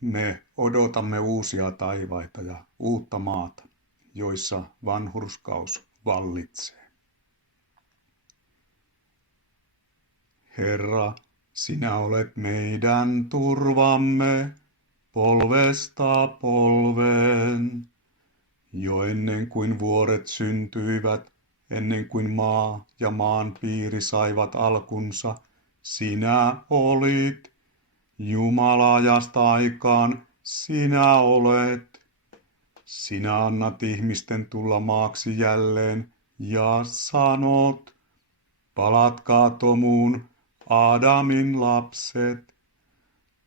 Me odotamme uusia taivaita ja uutta maata, joissa vanhurskaus vallitsee. Herra, sinä olet meidän turvamme polvesta polveen. Jo ennen kuin vuoret syntyivät, ennen kuin maa ja maan piiri saivat alkunsa, sinä olit. Jumala ajasta aikaan sinä olet. Sinä annat ihmisten tulla maaksi jälleen ja sanot, palatkaa tomuun, Aadamin lapset.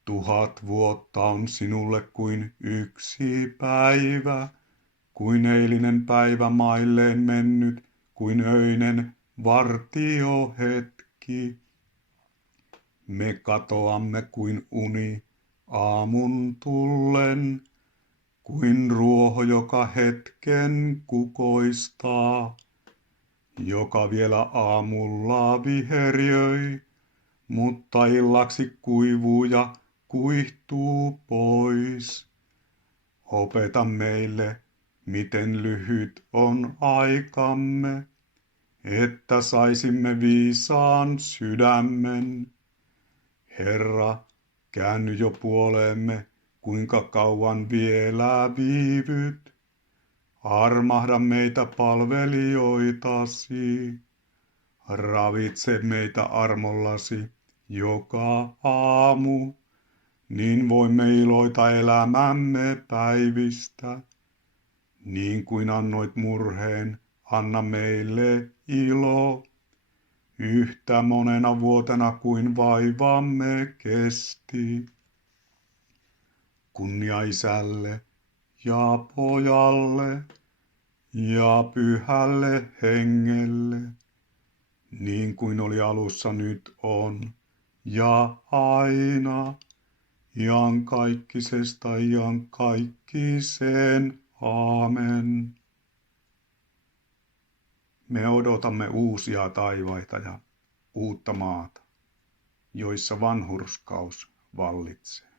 1000 vuotta on sinulle kuin yksi päivä, kuin eilinen päivä mailleen mennyt, kuin öinen vartiohetki. Me katoamme kuin uni aamun tullen, kuin ruoho, joka hetken kukoistaa, joka vielä aamulla viheriöi, mutta illaksi kuivuu ja kuihtuu pois. Opeta meille, miten lyhyt on aikamme, että saisimme viisaan sydämen. Herra, käänny jo puoleemme, kuinka kauan vielä viivyt. Armahda meitä palvelijoitasi. Ravitse meitä armollasi joka aamu, niin voimme iloita elämämme päivistä. Niin kuin annoit murheen, anna meille ilo. Yhtä monena vuotena kuin vaivamme kesti. Kunnia Isälle ja Pojalle ja Pyhälle Hengelle, niin kuin oli alussa nyt on ja aina, iankaikkisesta iankaikkiseen. Aamen. Me odotamme uusia taivaita ja uutta maata, joissa vanhurskaus vallitsee.